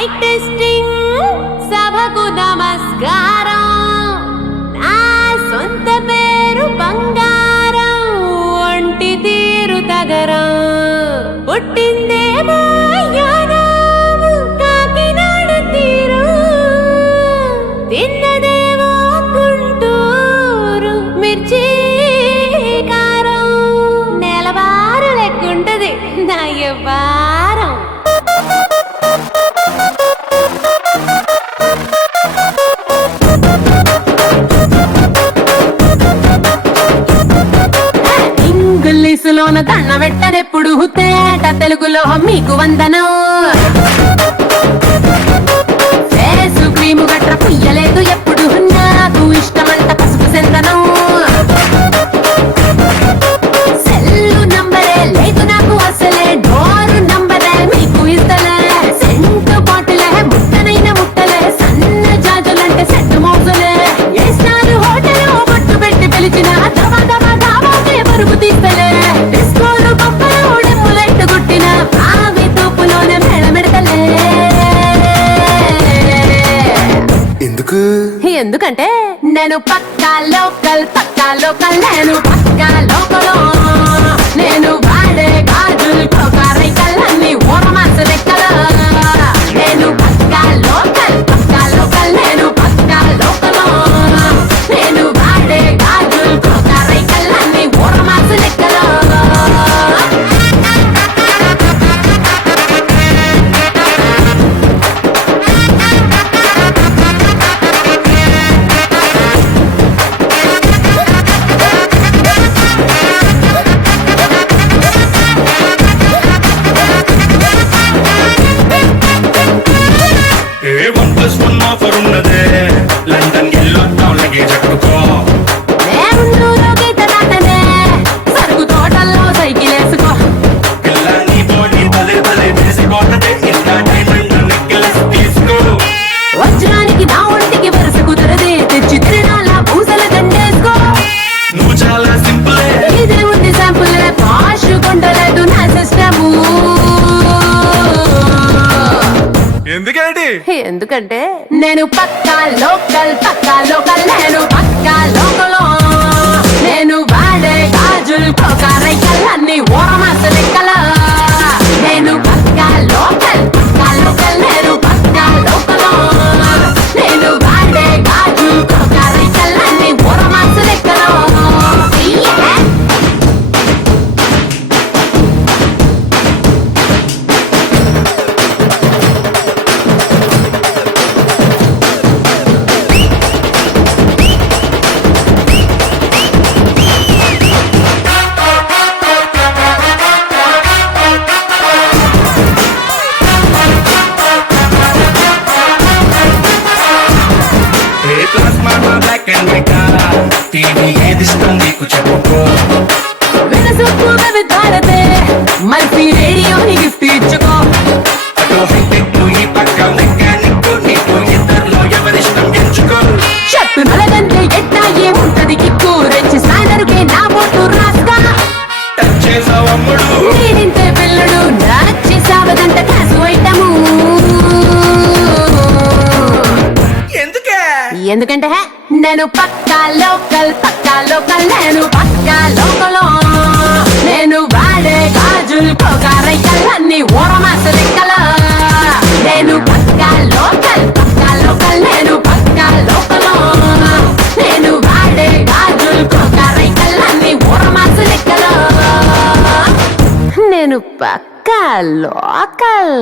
Mic testing సభకు నమస్కారం. నా సొంత పేరు బంగారం, ఒంటి తీరు తగరం. పుట్టిందేమో యానాము, కాకినాడ తీరు. తిన్నదేమో గుంటూరు మిర్చి కారం. నెలవారు లెక్కుంటది నా వ్యవహారం. ఇంగ్లీషులోన దండ పెట్టనెప్పుడు, తేట తెలుగులో మీకు వందనం. ఫేసు క్రీము గట్ర పుయ్యలేదు ఎప్పుడు, నాకు ఇష్టమంట పసుపు సెందనం. సెల్లు నంబరే లేదు నాకు అసలే, డోరు నంబరే మీకు ఇస్తలే. సెంటు బాటిలే ముట్టనైన ముట్టలే, సన్న జాజులంటే సెట్టు మోజులే. ఏ స్టార్ హోటల్ మట్టు పెట్టి పిలిచిన దవా దవా దావాకే పరుగు తీస్తలే. డిస్కోలు పప్పలు డెప్పులెట్టు గుట్టిన ఆవి తూపులోనే మేళమెడతలే. ఎందుకంటే నేను పక్కా లోకల్, నేను పక్కా లోకలో. నేను వాడే గాజులు కోకారైకల్లన్నీ ఓరమాస లెక్కల. నేను పక్కా లోకల్, నేను పక్కా లోకలో. నేను వాడే గాజులు కోకారైకల్లన్నీ ఓరమాస లెక్కల. లండన్ ఎల్లో టౌన్ లగేజ్ ఎక్కుకో. సరుకు తోటల్లో సైకిల్ వేసుకో. పిల్ల నీ బాడీ భలే భలే చేసిపోతదే, ఇంకా డైమండ్ నెక్లెస్ తీసుకో. వజ్రానికి నా ఒంటికి వరుస కుదరదే, తెచ్చి తిరణాల పూసల దండేసుకో. నువ్వు చాలా సింపుల్, ఇదే ఉంది శాంపుల్. పాష్ కొండలేదు నా సిస్టము. ఎందుకంటే నేను పక్కా లోకల్, నేను పక్కా లోకలో. నేను వాడే గాజులు కోకారైకల్లన్నీ ఓరమాస లెక్కల. నేను పక్కా లోకల్, నేను పక్కా లోకలో. నేను వాడే గాజులు కోకారైకల్లన్నీ ఓరమాస లెక్కల. టీవీ ఏదిష్టం నీకు చెప్పుకో. మల్టీ రేడియోని గిఫ్ట్ ఇచ్చుకో. అటు హైటెక్ ఈ పక్క మెకానిక్, నీకు ఇద్దరిలో ఎవరిష్టం ఎంచుకో. షర్టు నలగంటే ఎట్టా ఏముంటది కిక్కు, రెచ్చి సాయనరుకే నా బోటు రాస్తా. టచ్ చేసావమ్ముడు నేనింతే పిల్లడు, నచ్చి సావదంట క్లాసు ఐటము. ఎందుకంటే నేను పక్కా లోకల్, నేను పక్కా లోకలో. నేను వాడే గాజులు కోకారైకల్లన్నీ ఓరమాస లెక్కల. నేను పక్కా లోకల్, నేను పక్కా లోకలో. నేను వాడే గాజులు కోకారైకల్లన్నీ ఓరమాస లెక్కల. నేను పక్కా లోకల్.